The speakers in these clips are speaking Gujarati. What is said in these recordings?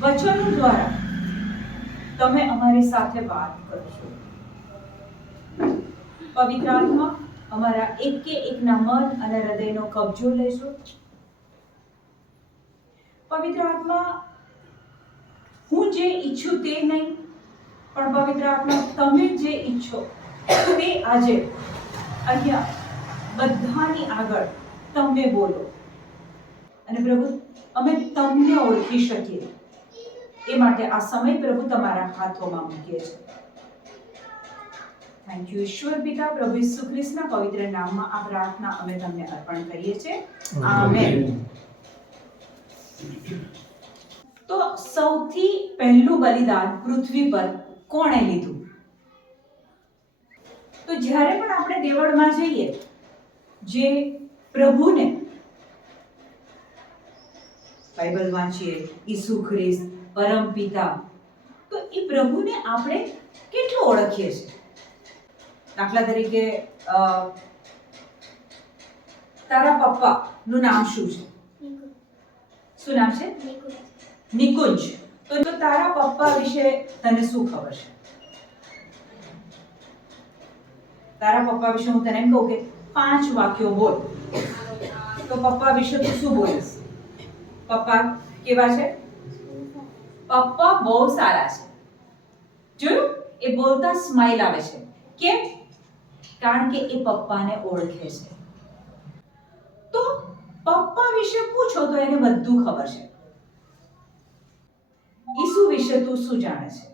વચનો દ્વારા તમે અમારી સાથે વાત કરશો પવિત્ર આત્મા અમારા એકે એકના મન અને હૃદયનો કબજો લેશો પવિત્ર આત્મા, હું જે ઈચ્છું તે નહીં, પણ પવિત્ર આત્મા તમે જે ઈચ્છો તે આજે અહીંયા બધાની આગળ તમે બોલો. અને પ્રભુ, અમે તમને ઓળખી શકીએ. એ માટે આ સમય પ્રભુ તમારા હાથોમાં મૂકીએ છીએ. થેન્ક યુ ઈશ્વર પિતા પ્રભુ ઈસુ ખ્રિસ્તના પવિત્ર નામમાં આ પ્રાર્થના અમે તમને અર્પણ કરીએ છીએ. આમેન તો સૌથી પહેલું બલિદાન પૃથ્વી પર કોણે લીધું? તો જ્યારે પણ આપણે દેવળમાં જઈએ જે પ્રભુને બાઇબલ વાંચીએ ઈસુ ખ્રિસ્ત પરમ પિતા. તો એ પ્રભુને આપણે કેટલું ઓળખીએ છીએ? દાખલા તરીકે તારા તારા પપ્પાનું નામ શું છે? શું નામ છે? નિકુંજ. તો તારા પપ્પા વિશે તને શું ખબર છે? તારા પપ્પા વિશે હું તને એમ કહું કે પાંચ વાક્યો બોલ. તો પપ્પા વિશે તું શું બોલીશ? પપ્પા કેવા છે? પપ્પા બહુ સારા છે. જોયું? એ બોલતા સ્માઈલ આવે છે. કેમ? કારણ કે એ પપ્પાને ઓળખે છે. તો પપ્પા વિશે પૂછો તો એને બધું ખબર છે. ઈસુ વિશે તું શું જાણે છે?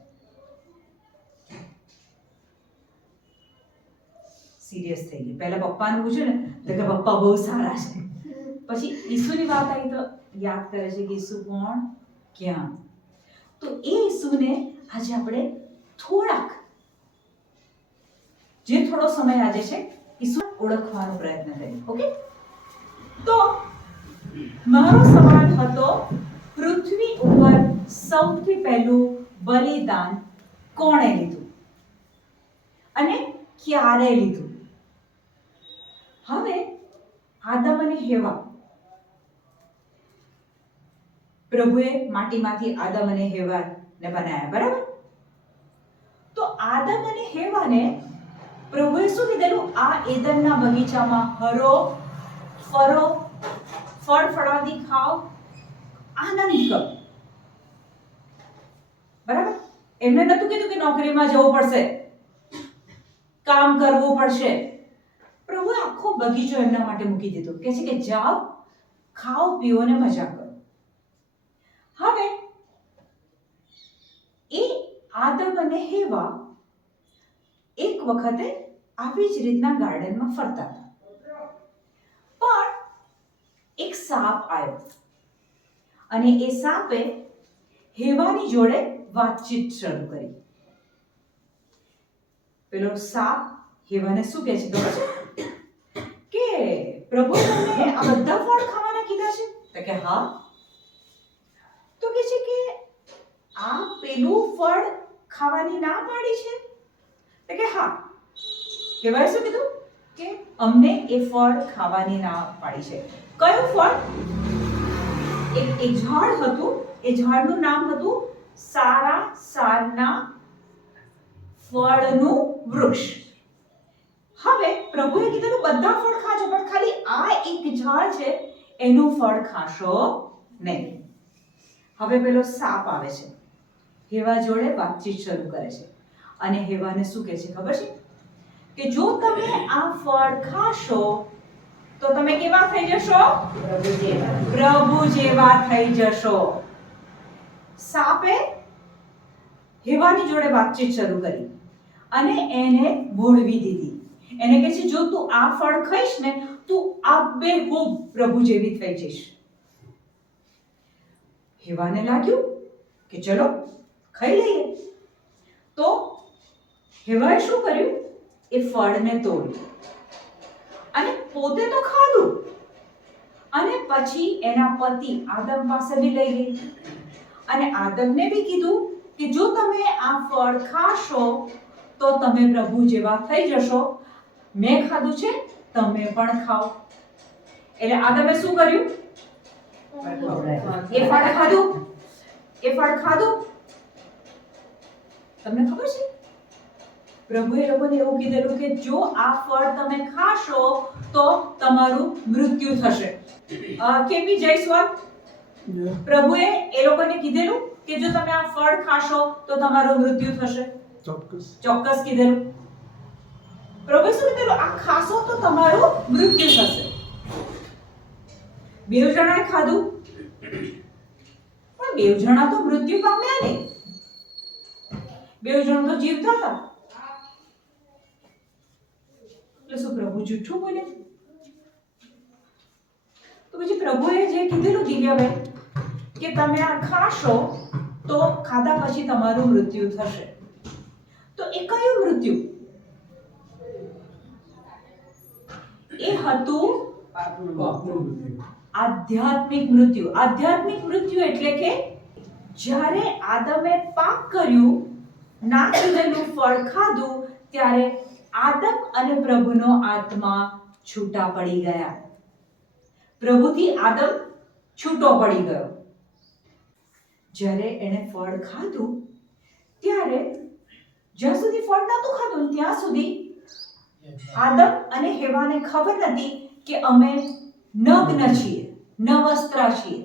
સિરિયસ થઈ ગઈ. પહેલા પપ્પાને પૂછ્યું ને, તો કે પપ્પા બહુ સારા છે. પછી ઈસુની વાત આવી તો યાદ કરે છે કે ઈસુ કોણ? ક્યાં? તો એ ઈસુને આજે આપણે થોડાક, જે થોડો સમય આજે છે, ઈસુ ઓળખવાનો પ્રયત્ન કરીએ, ઓકે? તો મારો સવાલ હતો, પૃથ્વી ઉપર સૌથી પહેલું બલિદાન કોણે લીધું? અને ક્યારે લીધું? હવે આદમ અને હેવા પ્રભુએ માટીમાંથી આદમ અને હેવાને બનાવ્યા, બરાબર? તો આદમ અને હેવાને પ્રભુએ શું કીધેલું? આ એદનના બગીચામાં હરો, ફરો, ફળ ફળાદી ખાઓ, આનંદ કરો બરાબર? એમને નતું કીધું કે નોકરીમાં જવું પડશે, કામ કરવું પડશે. પ્રભુએ આખો બગીચો એમના માટે મૂકી દીધો. કે છે કે જાઓ, ખાઓ, પીઓ ને મજા કરો હવે એ આદમ અને હેવા એક વખતે આવી જ રીતના ગાર્ડનમાં ફરતા હતા. પણ એક સાપ આવ્યો અને એ સાપે હેવાની જોડે વાતચીત શરૂ કરી. પેલો સાપ હેવાને શું કહે છે ખબર છે? કે પ્રભુ તમને આ બધા ફળ ખાવાના કીધા છે? તો કે હા. તો કે છે કે આ પેલું ફળ ખાવાની ના પાડી છે? એટલે કે હા. કહેવાય શું કીધું કે અમને એ ફળ ખાવાની ના પાડી છે. કયું ફળ? એક એ ઝાડ હતું. એ ઝાડનું નામ હતું સારા સારના ફળનું વૃક્ષ. હવે પ્રભુએ કીધેલું બધા ફળ ખાજો, પણ ખાલી આ એક ઝાડ છે, એનું ફળ ખાશો નહીં. હવે પેલો સાપ આવે છે. હેવા જોડે વાતચીત શરૂ કરે છે. અને હેવાને શું કહે છે ખબર છે? કે જો તમે આ ફળ ખાશો તો તમે કેવા થઈ જશો? પ્રભુ જેવા. થઈ જશો. સાપે હેવાની જોડે વાતચીત શરૂ કરી અને એને ભોળવી દીધી. એને કહે છે જો તું આ ફળ ખાઈશ ને તું આબેહૂબ પ્રભુ જેવી થઈ જઈશ. હેવાને લાગ્યું કે ચલો ખાઈ લઈએ. તો હેવાએ શું કર્યું? એ ફળને તોડ્યું અને પોતે તો ખાધું. અને પછી એના પતિ આદમ પાસે બી લઈ ગઈ. અને આદમને બી કીધું કે જો તમે આ ફળ ખાશો તો તમે પ્રભુ જેવા થઈ જશો. મેં ખાધું છે તમે પણ ખાઓ. એટલે આદમે શું કર્યું? એ ફળ ખાધું? એ ફળ ખાધું? તમને ખબર છે? પ્રભુએ લોકોને એવું કીધેલું કે જો આ ફળ તમે ખાશો તો તમારું મૃત્યુ થશે. કેવી જયસ્વાલ પ્રભુએ એ લોકોને કીધેલું કે જો તમે આ ફળ ખાશો તો તમારું મૃત્યુ થશે. ચોક્કસ. ચોક્કસ કીધેલું. પ્રભુ શું કીધેલું? આ ખાશો તો તમારું મૃત્યુ થશે. બેવ જણાએ ખાધું. પણ બેવ જણા તો મૃત્યુ પામ્યા ને બેવ જણ તો જીવતા હતા. એટલે શું પ્રભુ જૂઠું બોલે? તો પછી પ્રભુએ જે કીધેલું દિવ્યાબેન કે તમે આ ખાશો તો ખાધા પછી તમારું મૃત્યુ થશે. તો એ કયું મૃત્યુ? એ હતું આધ્યાત્મિક મૃત્યુ. આધ્યાત્મિક મૃત્યુ એટલે કે જ્યારે આદમે પાપ કર્યું ના કીધેલું ફળ ખાધું ત્યારે આદમ અને પ્રભુનો આત્મા છૂટા પડી ગયા. પ્રભુથી આદમ છૂટો પડી ગયો. જ્યારે એણે ફળ ખાધું, ત્યારે જ્યાં સુધી ફળ નહોતું ખાધું ત્યાં સુધી આદમ અને હેવાને ખબર નથી કે અમે નગ્ન છીએ, નવસ્ત્ર છીએ.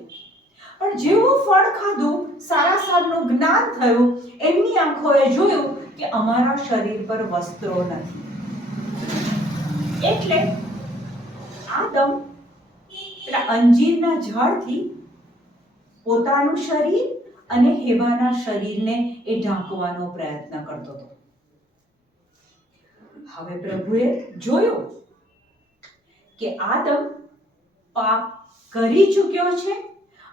પણ જેવું ફળ ખાધું, સારા સારનું જ્ઞાન થયું, એમની આંખોએ જોયું કે અમારા શરીર પર વસ્ત્રો નથી. એટલે આદમ પેલા અંજીરના ઝાડથી પોતાનું શરીર અને હેવાના શરીરને એ ઢાંકવાનો પ્રયત્ન કરતો હતો. હવે પ્રભુએ જોયું કે આદમ પાપ કરી ચૂક્યો છે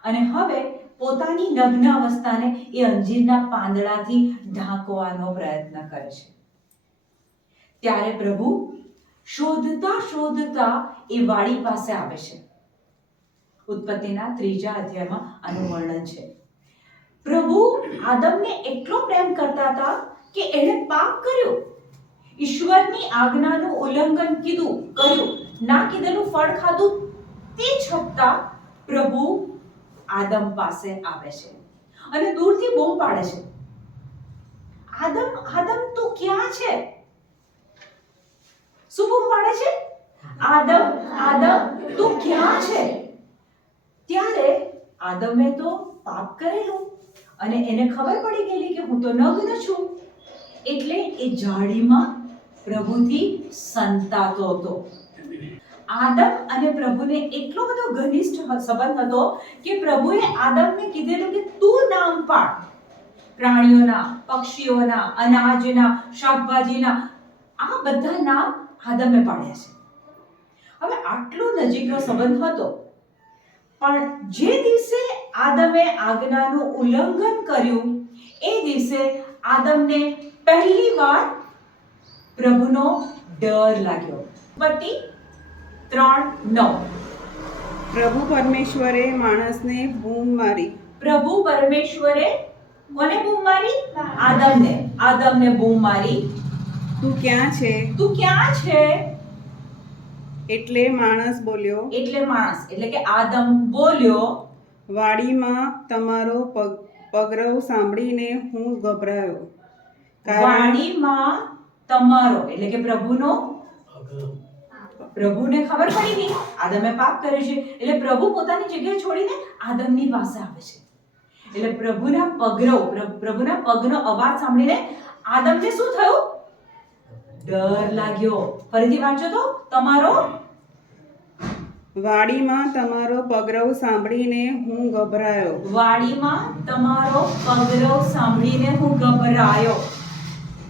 અને હવે પોતાની નગ્ન અવસ્થાને એ અંજીરના પાંદડાથી ઢાંકવાનો પ્રયત્ન કરે છે. ત્યારે પ્રભુ શોધતા શોધતા એ વાડી પાસે આવે છે. ઉત્પત્તિના ત્રીજા અધ્યાયમાં આનું વર્ણન છે. પ્રભુ આદમને એટલો પ્રેમ કરતા હતા કે એણે પાપ કર્યો. ઈશ્વરની આજ્ઞાનું ઉલ્લંઘન કીધું, કર્યું, ના કીધેલું ફળ ખાધું. તે છતાં પ્રભુ આદમ પાસે આવે છે. અને દૂરથી બૂમ પાડે છે. આદમ આદમ તું ક્યાં છે? શું બૂમ પાડે છે? આદમ આદમ તું ક્યાં છે? ત્યારે આદમે તો પાપ કરેલું. અને એને ખબર પડી ગયેલી કે હું તો નગ્ન છું. એટલે એ જાળીમાં પ્રભુથી સંતાતો હતો. આદમ અને પ્રભુને એટલો બધો ઘનિષ્ઠ સંબંધ હતો કે પ્રભુએ આદમને કીધેલું કે તું નામ પાડ. પ્રાણીઓના, પક્ષીઓના, અનાજના, શાકભાજીના, આ બધા નામ આદમે પાડ્યા છે. હવે આટલો નજીકનો સંબંધ હતો. પણ જે દિવસે આદમે આજ્ઞાનું ઉલ્લંઘન કર્યું, એ દિવસે આદમને પહેલી વાર પ્રભુનો ડર લાગ્યો. પતિ ત્રણ નવ. પ્રભુ પરમેશ્વરે માણસને બૂમ મારી. પ્રભુ પરમેશ્વરે કોને બૂમ મારી? આદમને. આદમને બૂમ મારી. તું ક્યાં છે? તું ક્યાં છે? એટલે માણસ બોલ્યો એટલે માણસ એટલે કે આદમ બોલ્યો વાડીમાં તમારો પગ પગરવ સાંભળીને હું ગભરાયો. વાણીમાં તમારો એટલે કે પ્રભુનો પ્રભુને ખબર પડી ગઈ. આદમે પાપ કર્યું છે. એટલે પ્રભુ પોતાની જગ્યા છોડીને આદમની પાસે આવે છે. એટલે પ્રભુના પગરો પ્રભુના પગનો અવાજ સાંભળીને આદમને શું થયું? ડર લાગ્યો. ફરીથી વાંચો તો. તમારો વાડીમાં તમારો પગરવ સાંભળીને હું ગભરાયો. વાડીમાં તમારો પગરવ સાંભળીને હું ગભરાયો.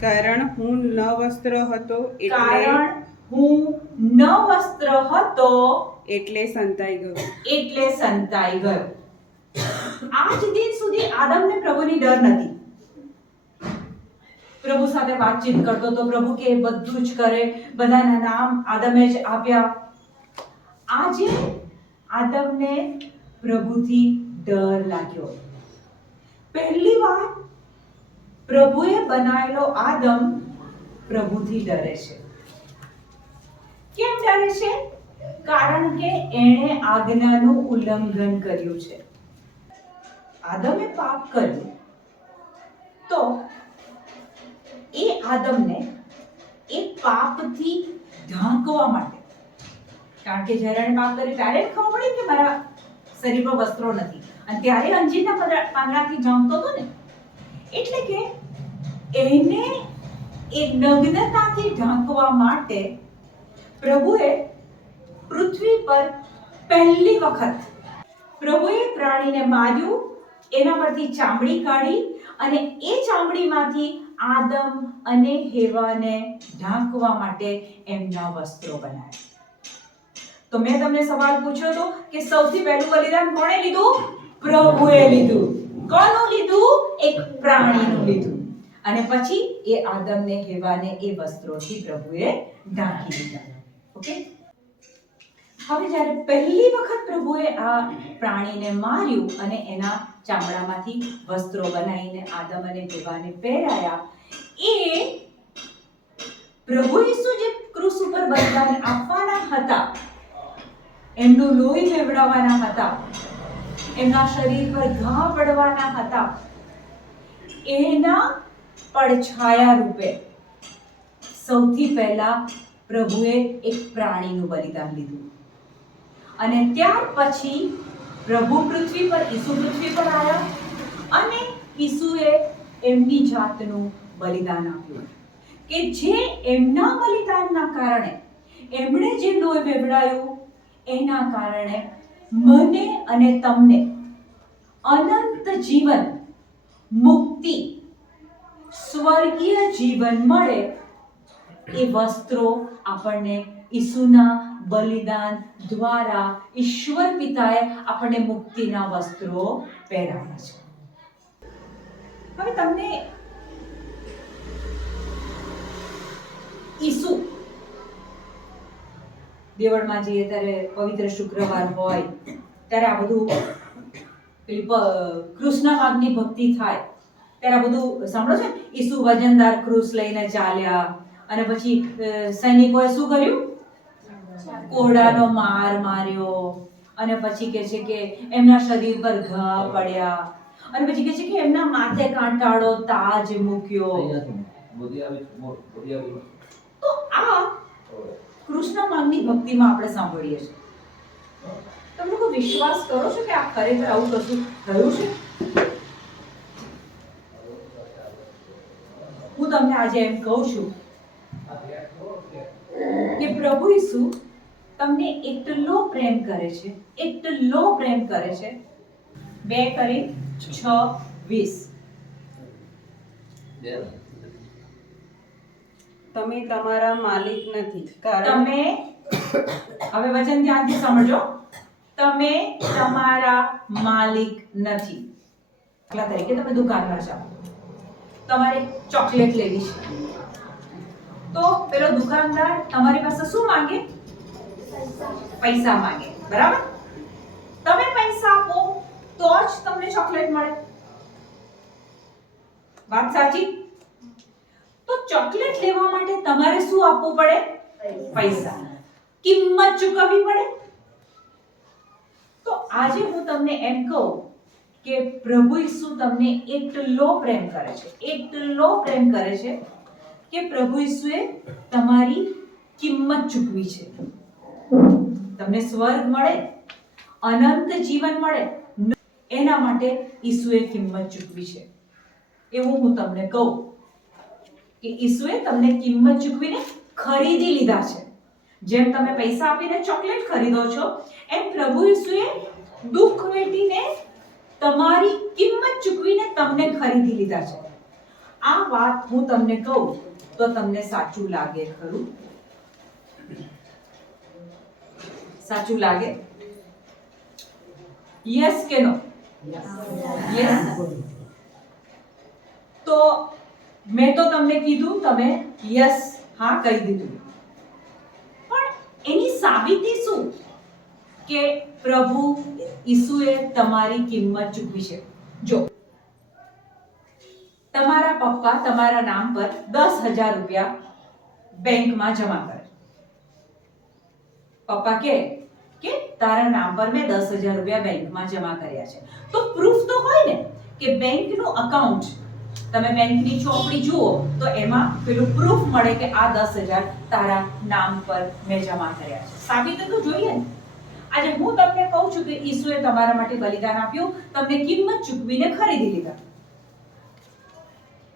કારણ હું ન વસ્ત્ર હતો એટલે કારણ હું ન વસ્ત્ર હતો એટલે સંતાઈ ગયો. એટલે સંતાઈ ગયો. આજ દિન સુધી આદમને પ્રભુની ડર નથી. પ્રભુ સાથે વાતચીત કરતો તો પ્રભુ કે બધું જ કરે બધાના નામ આદમે જ આપ્યા. આજે આદમને પ્રભુથી ડર લાગ્યો. પહેલી વાર પ્રભુએ બનાવેલો આદમ પ્રભુથી ડરે છે. કેમ ડરે છે? કારણ કે એણે આજ્ઞાનું ઉલ્લંઘન કર્યું છે. આદમે પાપ કર્યું. તો એ આદમને એ પાપથી ઢાંકવા માટે, કારણ કે જ્યારે એણે પાપ કર્યું ત્યારે ખબર પડી કે મારા શરીરમાં વસ્ત્રો નથી. અને ત્યારે અંજીરના પાંદડા- પાંદડાથી ઢાંકતો હતો ને. એટલે કે એને એ નગ્નતાથી ઢાંકવા માટે પ્રભુએ પૃથ્વી પર પહેલી વખત પ્રભુએ પ્રાણીને માર્યું, એના પરથી ચામડી કાઢી અને એ ચામડીમાંથી આદમ અને હેવાને ઢાંકવા માટે એમના વસ્ત્રો બનાવ્યા. તો મેં તમને સવાલ પૂછ્યો હતો કે સૌથી પહેલું બલિદાન કોણે લીધું? પ્રભુએ લીધું. કોનું લીધું? એક પ્રાણીનું લીધું. અને પછી એ આદમને, હેવાને એ વસ્ત્રોથી પ્રભુએ ઢાંકી દીધા. ઓકે? હવે જ્યારે પહેલી વખત પ્રભુએ આ પ્રાણીને માર્યું અને એના ચામડામાંથી વસ્ત્રો બનાવીને આદમ અને દેવાને પહેરાયા, એ પ્રભુ ઈસુ જે ક્રૂસ ઉપર બલિદાન આપવાના હતા, એમનું લોહી લેવડાવવાના હતા, એમના શરીર પર ઘા પડવાના હતા, એના પડછાયા રૂપે સૌથી પહેલા પ્રભુએ એક પ્રાણીનું બલિદાન લીધું. અને ત્યાર પછી પ્રભુ પૃથ્વી પર, ઈસુ પૃથ્વી પર આવ્યા અને ઈસુએ એમની જાતનું બલિદાન આપ્યું. કે જે એમના બલિદાનના કારણે એમણે જે લોહી વેવડાયું એના કારણે મને અને તમને અનંત જીવન, મુક્તિ, સ્વર્ગીય જીવન મળે એ વસ્ત્રો આપણને ઈસુના બલિદાન દ્વારા ઈશ્વર પિતાએ આપણને મુક્તિના વસ્ત્રો પહેરાવ્યા છે. હવે તમને ઈસુ દેવળમાં જઈએ ત્યારે પવિત્ર શુક્રવાર હોય, ત્યારે આ બધું કૃષ્ણ ભાગની ભક્તિ થાય, ત્યારે આ બધું સાંભળો છે ઈસુ વજનદાર ક્રુસ લઈને ચાલ્યા અને પછી સૈનિકોએ શું કર્યું? કોરડાનો માર માર્યો. અને પછી કે છે કે એમના શરીર પર ઘા પડ્યા. અને પછી કે છે કે એમના માથે કાંટાળો તાજ મૂક્યો. તો આ કૃષ્ણ માર્ગની ભક્તિમાં આપણે સાંભળીએ છીએ. તમે લોકો વિશ્વાસ કરો છો કે આ ખરેખર આવું કશું થયું છે? હું તમને આજે એમ કહું છું કે પ્રભુ ઈસુ તમને એટલો પ્રેમ કરે છે એટલો પ્રેમ કરે છે. બે કરી છ વીસ. તમે તમારા માલિક નથી કારણ તમે હવે વચન ધ્યાનથી સમજો તમે તમારા માલિક નથી. દાખલા તરીકે તમે દુકાનમાં જાઓ. તમારે ચોકલેટ લેવી છે. તો પેલો દુકાનદાર તમારી પાસે શું માંગે? પૈસા માંગે. બરાબર? તમે પૈસા આપો તો જ તમને ચોકલેટ મળે. વાત સાચી? તો ચોકલેટ લેવા માટે તમારે શું આપવું પડે? પૈસા. કિંમત ચૂકવવી પડે. તો આજે હું તમને એમ કહું કે પ્રભુ ઈસુ તમને એટલો પ્રેમ કરે છે એટલો પ્રેમ કરે છે કે પ્રભુ ઈસુએ તમારી કિંમત ચૂકવી છે. તમને સ્વર્ગ મળે, અનંત જીવન મળે એના માટે ઈસુએ કિંમત ચૂકવી છે. એવું હું તમને કહું કે ઈસુએ તમને કિંમત ચૂકવીને ખરીદી લીધા છે. જેમ તમે પૈસા આપીને ચોકલેટ ખરીદો છો, એમ પ્રભુ ઈસુએ દુઃખ વેઠીને તમારી કિંમત ચૂકવીને તમને ખરીદી લીધા છે. આ વાત હું તમને કહું તો તમને સાચું લાગે ખરું? સાચું લાગે? યસ કે નો યસ તો મેં તો તમને કીધું, તમે યસ હા, કહી દીધું. પણ એની સાબિતી શું? કે પ્રભુ ઈસુએ તમારી કિંમત ચૂકવી છે. જો તમારા પપ્પા તમારા નામ પર દસ હજાર રૂપિયા બેંકમાં જમા કરે. પપ્પા કે કે તારા નામ પર મેં દસ હજાર રૂપિયા બેંકમાં જમા કર્યા છે. તો પ્રૂફ તો હોય ને કે બેંકનું અકાઉન્ટ તમે બેંકની ચોપડી જુઓ, તો એમાં પેલું પ્રૂફ મળે કે આ દસ હજાર તારા નામ પર મેં જમા કર્યા છે. સાબિત તો જોઈએ ને. આજે હું તમને કહું છું કે ઈસુએ તમારા માટે બલિદાન આપ્યું, તમને કિંમત ચૂકવીને ખરીદી લીધા.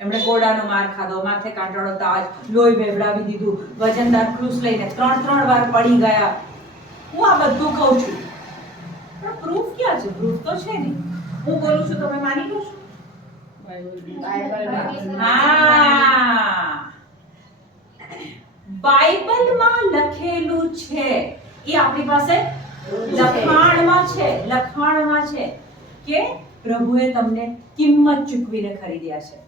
એમણે ઘોડાનો માર ખાધો માથે કાંટાળો તાજ લોહી વેવડાવી દીધું વજનદાર ક્રુસ લઈને ત્રણ ત્રણ વાર પડી ગયા. હું આ બધું કહું છું. પણ પ્રૂફ ક્યાં છે? પ્રૂફ તો છે નહીં. હું બોલું છું તમે માની લો છો? બાઇબલમાં લખેલું છે. એ આપણી પાસે લખાણમાં છે લખાણમાં છે કે પ્રભુએ તમને કિંમત ચૂકવીને ખરીદ્યા છે.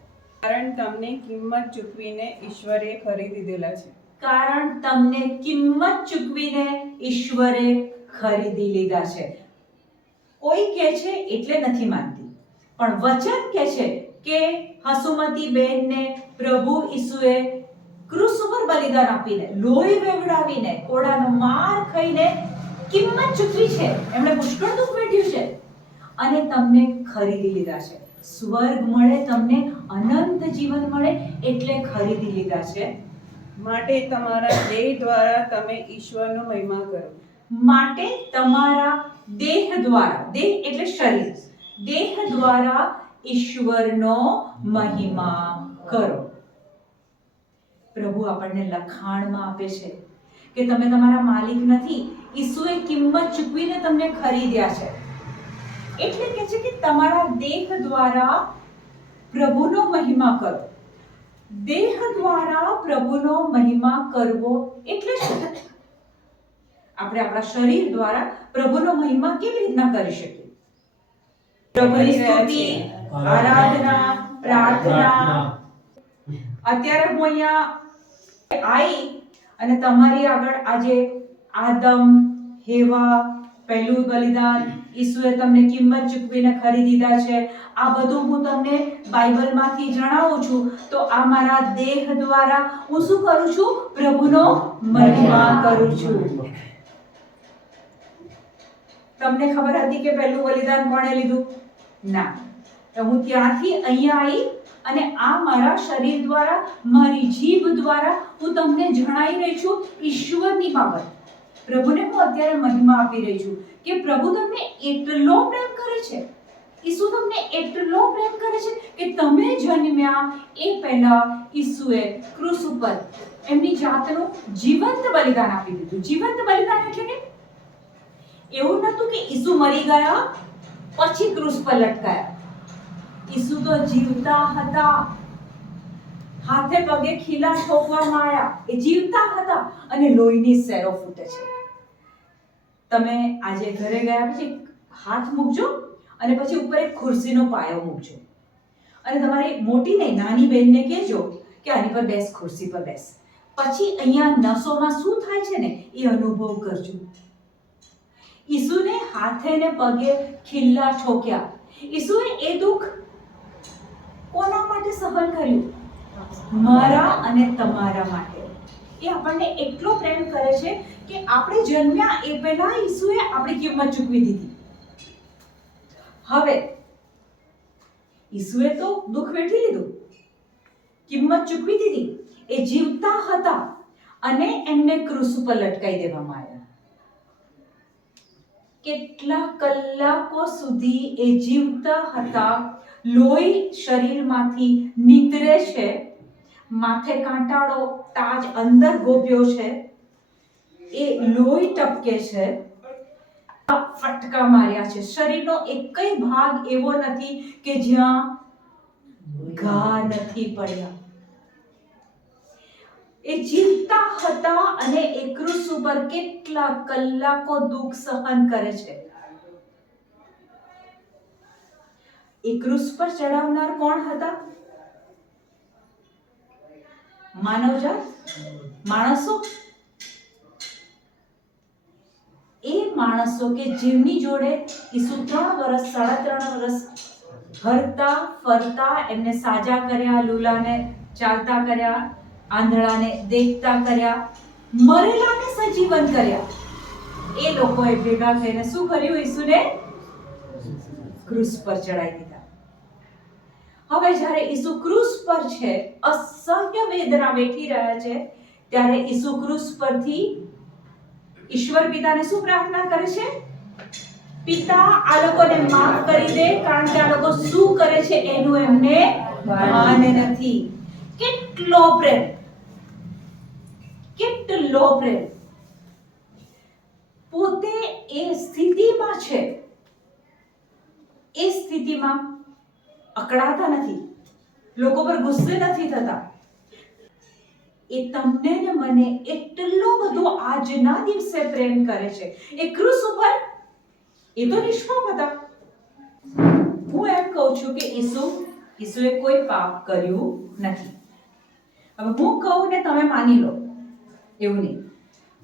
કારણ તમને કિંમત ચૂકવીને ઈશ્વરે ખરીદી દેલા છે. કારણ તમને કિંમત ચૂકવીને ઈશ્વરે ખરીદી લીધા છે. કોઈ કહે છે એટલે નથી માનતી. પણ વચન કહે છે કે હસુમતી બેનને પ્રભુ ઈસુએ ક્રુસ ઉપર બલિદાન આપીને, લોહી વેવડાવીને કોડાનો માર ખાઈને કિંમત ચૂકવી છે. એમણે પુષ્કળ દુઃખ વેઠ્યું છે. અને તમને ખરીદી લીધા છે. સ્વર્ગ મળે તમને અનંત જીવન મળે એટલે ખરીદી લીધા છે. માટે તમારા દેહ દ્વારા તમે ઈશ્વરનો મહિમા કરો. માટે તમારા દેહ દ્વારા દેહ એટલે શરીર દેહ દ્વારા ઈશ્વરનો મહિમા કરો. પ્રભુ આપણને લખાણમાં આપે છે કે તમે તમારા માલિક નથી ઈસુએ કિંમત ચૂકવીને તમને ખરીદ્યા છે. એટલે કે છે કે તમારા દેહ દ્વારા પ્રભુનો મહિમા કરો. દેહ દ્વારા પ્રભુનો મહિમા કરવો એટલે શું? આપણે આપણા શરીર દ્વારા પ્રભુનો મહિમા કેવી રીતના કરી શકીએ? પ્રભુની સ્તુતિ આરાધના પ્રાર્થના. અત્યારે હું અહીંયા આવી અને તમારી આગળ આજે આદમ હેવા પહેલું બલિદાન ઈસુએ તમને કિંમત ચૂકવીને ખરીદીદા છે. આ બધું હું તમને બાઇબલમાંથી જણાવું છું. તો આ મારા દેહ દ્વારા હું શું કરું છું? પ્રભુનો મહિમા કરું છું. તમને ખબર હતી કે પહેલું બલિદાન કોણે લીધું? ના. તો હું ત્યાંથી અહીંયા આવી અને આ મારા શરીર દ્વારા, મારી જીભ દ્વારા હું તમને જણાવી રહી છું ઈશ્વરની બાબત. પ્રભુને હું અત્યારે મહિમા આપી રહી છું કે પ્રભુ તમને એટલો પ્રેમ કરે છે. ઈસુ તમને એટલો પ્રેમ કરે છે કે તમે જન્મ્યા એ પહેલા ઈસુએ ક્રુસ ઉપર એમની જાતનું જીવંત બલિદાન આપી દીધું. જીવંત બલિદાન એટલે કે એવું નહોતું કે ઈસુ મરી ગયા, પછી ક્રુસ પર લટકાયા. ઈસુ તો જીવતા હતા. હાથે પગે ખીલા ઠોકવામાં આવ્યા એ જીવતા હતા અને લોહીની સેરો ફૂટે છે. તમે આજે ઘરે ગયા પછી હાથ મૂકજો અને પછી ઉપર એક ખુરશીનો પાયો મૂકજો. અને તમારી મોટી નહીં, નાની બહેનને કહેજો કે આની પર બેસ, ખુરશી પર બેસ. પછી અહીંયા નસોમાં શું થાય છે ને, એ અનુભવ કરજો. ઈસુને હાથે ને પગે ખીલ્લા ઠોક્યા. ઈસુએ એ દુઃખ કોના માટે સહન કર્યું? મારા અને તમારા માટે. એ આપણને એટલો પ્રેમ કરે છે કે આપણે જન્મ્યા એ પહેલા ઈસુએ આપણી કિંમત ચૂકવી દીધી. હવે ઈસુએ તો દુઃખ વેઠી લીધું. કિંમત ચૂકવી દીધી. એ જીવતા હતા અને એમને ક્રૂસ ઉપર લટકાઈ દેવામાં આવ્યા. કેટલા કલાકો સુધી એ જીવતા હતા લોહી શરીરમાંથી નીતરે છે, માથે કાંટાળો તાજ અંદર ગોપ્યો છે, એ લોહી ટપકે છે ફટકા માર્યા છે. શરીરનો એકય ભાગ એવો નથી કે જ્યાં ઘા નથી પડ્યા. એ જીવતા હતા અને એ ક્રૂસ ઉપર કેટલા કલાકો દુઃખ સહન કરે છે. એ ક્રુસ પર ચડાવનાર કોણ હતા? માનવજાત? માણસો? એ માણસો કે જેમની જોડે ઈસુ ત્રણ વર્ષ સાડા ત્રણ વર્ષ હરતા, ફરતા, એમને સાજા કર્યા, લુલાને ચાલતા કર્યા, આંધળાને દેખતા કર્યા મરેલાને સજીવન કર્યા? એ લોકોએ ભેગા થઈને શું કર્યું ઈસુને? ક્રુસ પર ચડાવી દીધા. હવે જ્યારે ઈસુ ક્રૂસ પર છે, અસહ્ય વેદના વેઠી રહ્યા છે, ત્યારે ઈસુ ક્રૂસ પરથી ઈશ્વર પિતાને શું પ્રાર્થના કરે છે? પિતા, આ લોકોને માફ કરી દે, કારણ કે આ લોકો શું કરે છે એનું એમને ભાન નથી. કેટલો પ્રેમ. કેટલો પ્રેમ. પોતે એ સ્થિતિમાં છે. એ સ્થિતિમાં અકળાતા નથી. લોકો પર ગુસ્સે નથી થતા. એ તમને ને મને એટલો બધો આજના દિવસે પ્રેમ કરે છે. એ ક્રુસ ઉપર એ તો નિષ્પાપ હતા. હું એમ કહું છું કે ઈસુ, ઈસુએ કોઈ પાપ કર્યું નથી. હવે હું કહું ને તમે માની લો, એવું નહીં.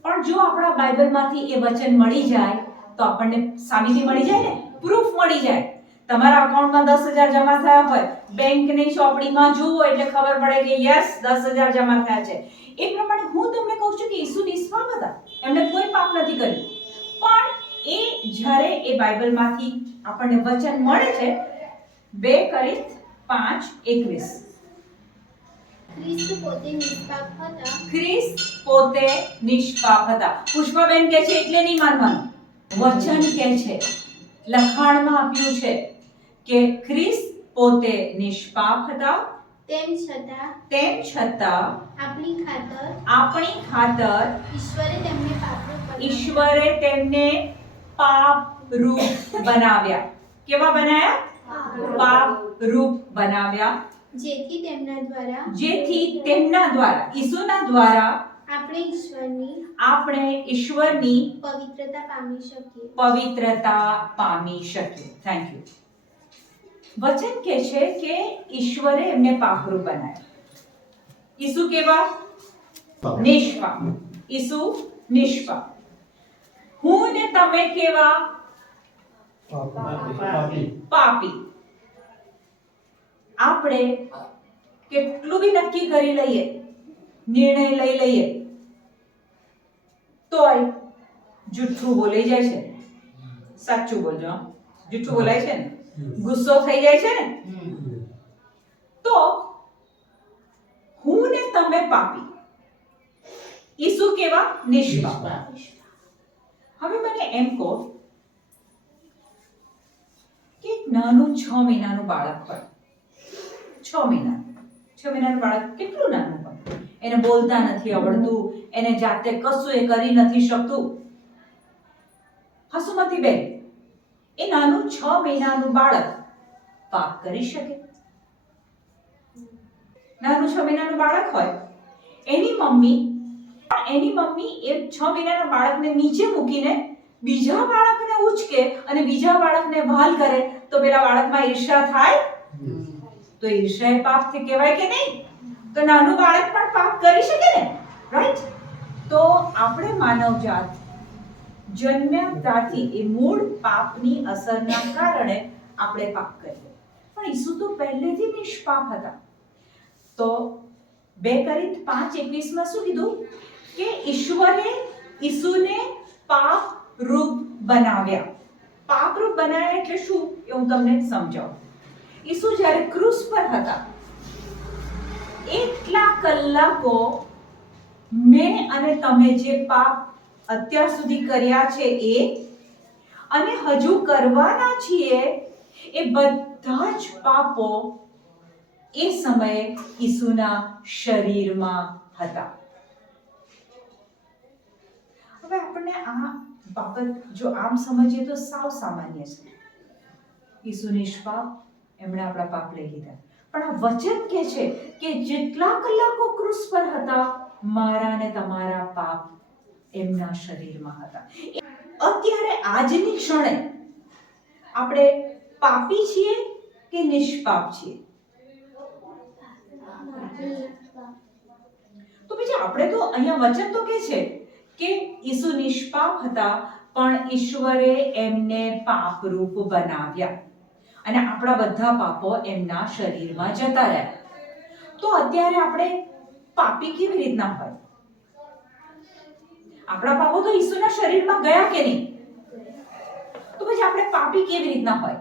પણ જો આપણા બાઇબલમાંથી એ વચન મળી જાય, તો આપણને સાબિતી મળી જાય ને? પ્રૂફ મળી જાય. તમારા અકાઉન્ટમાં દસ હજાર જમા થયા હોય બેંકની ચોપડીમાં જુઓ એટલે ખબર પડે કે યસ દસ હજાર જમા થયા છે. એ પ્રમાણે હું તમને કહું છું કે ઈસુ નિષ્પાપ હતા. એમણે કોઈ પાપ નથી કર્યું. પણ એ જ્યારે એ બાઇબલમાંથી આપણને વચન મળે છે બે કરીત પાંચ એકવીસ. ખ્રિસ્ત પોતે નિષ્પાપ હતા. પોતે નિષ્પાપ હતા. પુષ્પાબેન કહે છે એટલે નહીં માનવાનું. વચન કહે છે. લખાણમાં આપ્યું છે. કે ખ્રિસ્ત પોતે નિષ્પાપ હતા તેમ છતાં તેમ છતાં આપણી ખાતર આપણી ખાતર ઈશ્વરે તેમને પાત્ર ઈશ્વરે તેમને પાપ રૂપ બનાવ્યા. કેવા બનાવ્યા પાપ રૂપ બનાવ્યા. જેથી તેમના દ્વારા જેથી તેમના દ્વારા ઈસુના દ્વારા આપણે ઈશ્વરની આપણે ઈશ્વરની પવિત્રતા પામી શકીએ. પવિત્રતા પામી શકીએ. થેન્ક યુ વચન કે છે કે ઈશ્વરે એમને પાપરૂપ બનાવ્યા. ઈસુ કેવા? નિષ્પાપ ઈસુ નિષ્પાપ હું ને તમે કેવા? પાપી. આપણે કેટલું બી નક્કી કરી લઈએ નિર્ણય લઈ લઈએ તોય જુઠ્ઠું બોલાઈ જાય છે. સાચું બોલજો જૂઠું જુઠ્ઠું બોલાય છે ને? ગુસ્સો થઈ જાય છે ને? તો હું ને તમે પાપી. ઈસુ કેવા? નિષ્પાપ. હવે મને એમ કહો કે નાનું છ મહિનાનું બાળક હોય. છ મહિના. છ મહિનાનું બાળક કેટલું નાનું પણ એને બોલતા નથી આવડતું એને જાતે કશું એ કરી નથી શકતું. હસુમતી બેન એ નાનું છ મહિનાનું બાળક પાપ કરી શકે. નાનું છ મહિનાનું બાળક હોય, એની મમ્મી એની મમ્મી એ છ મહિનાના બાળકને નીચે મૂકીને બીજા બાળકને ઉચકે અને બીજા બાળકને વાલ કરે, તો પેલા બાળકમાં ઈર્ષા થાય? તો ઈર્ષા એ પાપથી કહેવાય કે નહીં? તો નાનું બાળક પણ પાપ કરી શકે ને? રાઈટ તો આપણે માનવ જાત જન્મ્યા ત્યારથી એ મૂળ પાપની અસરના કારણે આપણે પાપ કરીએ. પણ ઈસુ તો પહેલેથી નિષ્પાપ હતા. તો બે કરીત પાંચ એકવીસમાં શું કીધું? કે ઈશ્વરે ઈસુને પાપ રૂપ બનાવ્યા. પાપ રૂપ બનાવ્યા એટલે શું? એ હું તમને સમજાવું. ઈસુ જ્યારે ક્રૂસ પર હતા, એટલા કલાકો મેં અને તમે જે પાપ અત્યાર સુધી કર્યા છે એ. અને હજુ કરવાના છીએ એ બધા જ પાપો એ સમયે ઈસુના શરીરમાં હતા. હવે આપણને આ બાબત જો આમ સમજીએ તો સાવ સામાન્ય છે. ઈસુ નિષ્પાપ, એમણે આપણા પાપ લઈ લીધા. પણ આ વચન કે છે કે જેટલા કલાકો ક્રુસ પર હતા, મારા ને તમારા પાપ એમના શરીરમાં હતા. અત્યારે આજની ક્ષણે આપણે પાપી છીએ કે નિષ્પાપ છીએ? તો પછી આપણે તો અહીંયા વચન તો કે છે કે ઈસુ નિષ્પાપ હતા, પણ ઈશ્વરે એમને પાપરૂપ બનાવ્યા. અને આપણા બધા પાપો એમના શરીરમાં જતા રહ્યા. તો અત્યારે આપણે પાપી કેવી રીતના હોય? આપણા પાપો તો ઈસુના શરીરમાં ગયા કે નહીં? તો પછી આપણે પાપી કેવી રીતના હોય?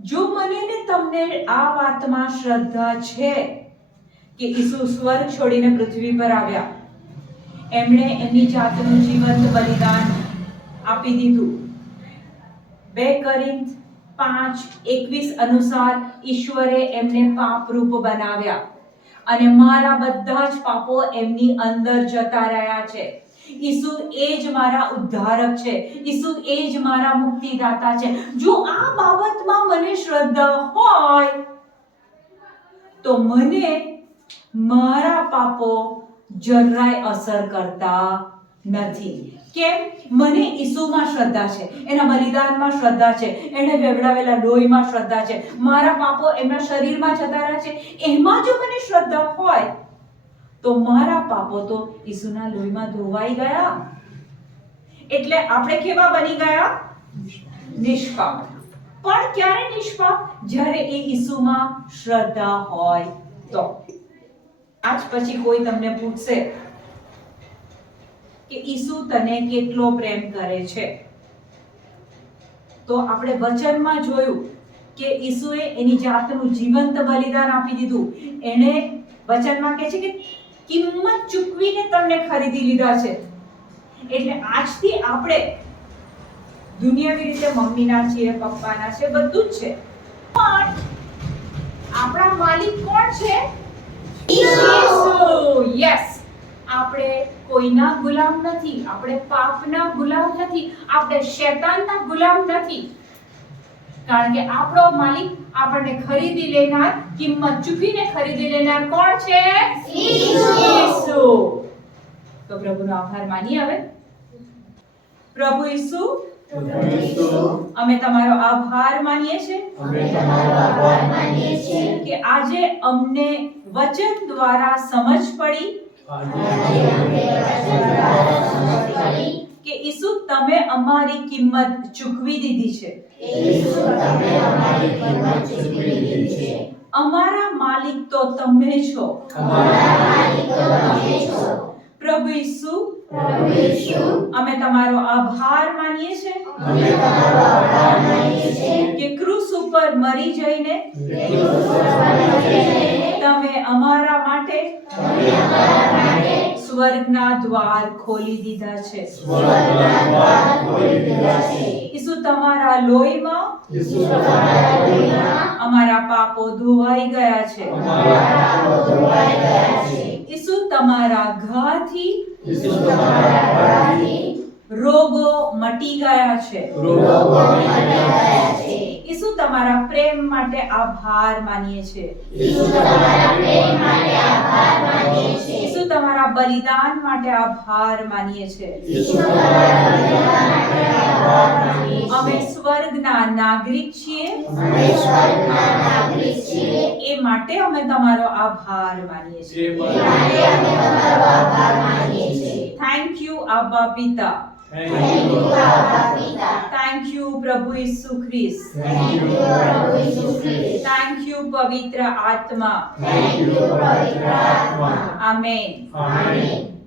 જો મને ને તમને આ વાતમાં શ્રદ્ધા છે કે ઈસુ સ્વર્ગ છોડીને પૃથ્વી પર આવ્યા, એમણે એમની જાતનું જીવંત બલિદાન આપી દીધું. બે કરિંથ પાંચ એકવીસ અનુસાર ઈશ્વરે એમને પાપરૂપ બનાવ્યા. અને મારા બધા જ પાપો એમની અંદર જતા રહ્યા છે. ઈસુ એ જ મારા ઉદ્ધારક છે. ઈસુ એ જ મારા મુક્તિદાતા છે. જો આ બાબતમાં મને શ્રદ્ધા હોય, તો મને મારા પાપો જરાય અસર કરતા નથી. કેમ મને ઈસુમાં શ્રદ્ધા છે, એના બલિદાનમાં શ્રદ્ધા છે એને વેવડાવેલા લોહીમાં શ્રદ્ધા છે, મારા પાપો એમના શરીરમાં જતા રહ્યા છે, એમાં જો મને શ્રદ્ધા હોય, તો મારા પાપો તો ઈસુના લોહીમાં ધોવાઈ ગયા. એટલે આપણે કેવા બની ગયા? નિષ્પાપ પણ ક્યારે નિષ્પાપ જ્યારે એ ઈસુમાં શ્રદ્ધા હોય તો. આજ પછી કોઈ તમને પૂછશે કે ઈસુ તને કેટલો પ્રેમ કરે છે? તો આપણે વચનમાં જોયું કે ઈસુએ એની જાતનું જીવંત બલિદાન આપી દીધું. એણે વચનમાં કહે છે કે કિંમત ચૂકવીને તમને ખરીદી લીધા છે. એટલે આજથી આપણે દુનિયાવી રીતે મમ્મીના છીએ, પપ્પાના છે બધું જ છે. પણ આપણા માલિક કોણ છે? ઈસુ. યસ આપણે કોઈના ગુલામ નથી આપણે પાપના ગુલામ નથી આપણે શેતાનના ગુલામ નથી. કારણ કે આપણો માલિક આપણને ખરીદી લેનાર કિંમત ચૂકીને ખરીદી લેનાર કોણ છે? ઈસુ. તો પ્રભુનો આભાર માનીએ હવે. પ્રભુ ઈસુ. અમે તમારો આભાર માનીએ છીએ. અમે તમારો આભાર માનીએ છીએ. કે આજે અમને વચન દ્વારા સમજ પડી કે ઈસુ, તમે અમારી કિંમત ચૂકવી દીધી છે. અમારી માલિક તો તમે છો. પ્રભુ ઈસુ, અમે તમારો આભાર માનીએ છીએ. કે ક્રૂસ ઉપર મરી જઈને તમે અમારા માટે તમે અમારા માટે સ્વર્ગના દ્વાર ખોલી દીધા છે. સ્વર્ગના દ્વાર ખોલી દીધા છે. ઈસુ તમારા લોહીમાં ઈસુ તમારા લોહીમાં અમારા પાપો ધોવાઈ ગયા છે. અમારા પાપો ધોવાઈ ગયા છે. ઈસુ તમારા ઘાથી ઈસુ તમારા પરાથી રોગો મટી ગયા છે. રોગો મટી ગયા છે. ઈસુ તમારા પ્રેમ માટે આભાર માનીએ છીએ ઈસુ તમારા પ્રેમ માટે આભાર માનીએ છીએ ઈસુ તમારા બલિદાન માટે આભાર માનીએ છીએ ઈસુ તમારા બલિદાન માટે આભાર માનીએ અમે સ્વર્ગના નાગરિક છીએ. અમે સ્વર્ગના નાગરિક છીએ. એ માટે અમે તમારો આભાર માનીએ છીએ. એ માટે અમે તમારો આભાર માનીએ છીએ થેન્ક યુ આબા પિતા. થેન્ક યુ પ્રભુ ઈસુ ખ્રિસ્ત થેન્ક યુ પ્રભુ ઈસુ ખ્રિસ્ત થેન્ક યુ પવિત્ર આત્મા થેન્ક યુ પવિત્ર આત્મા આમેન આમેન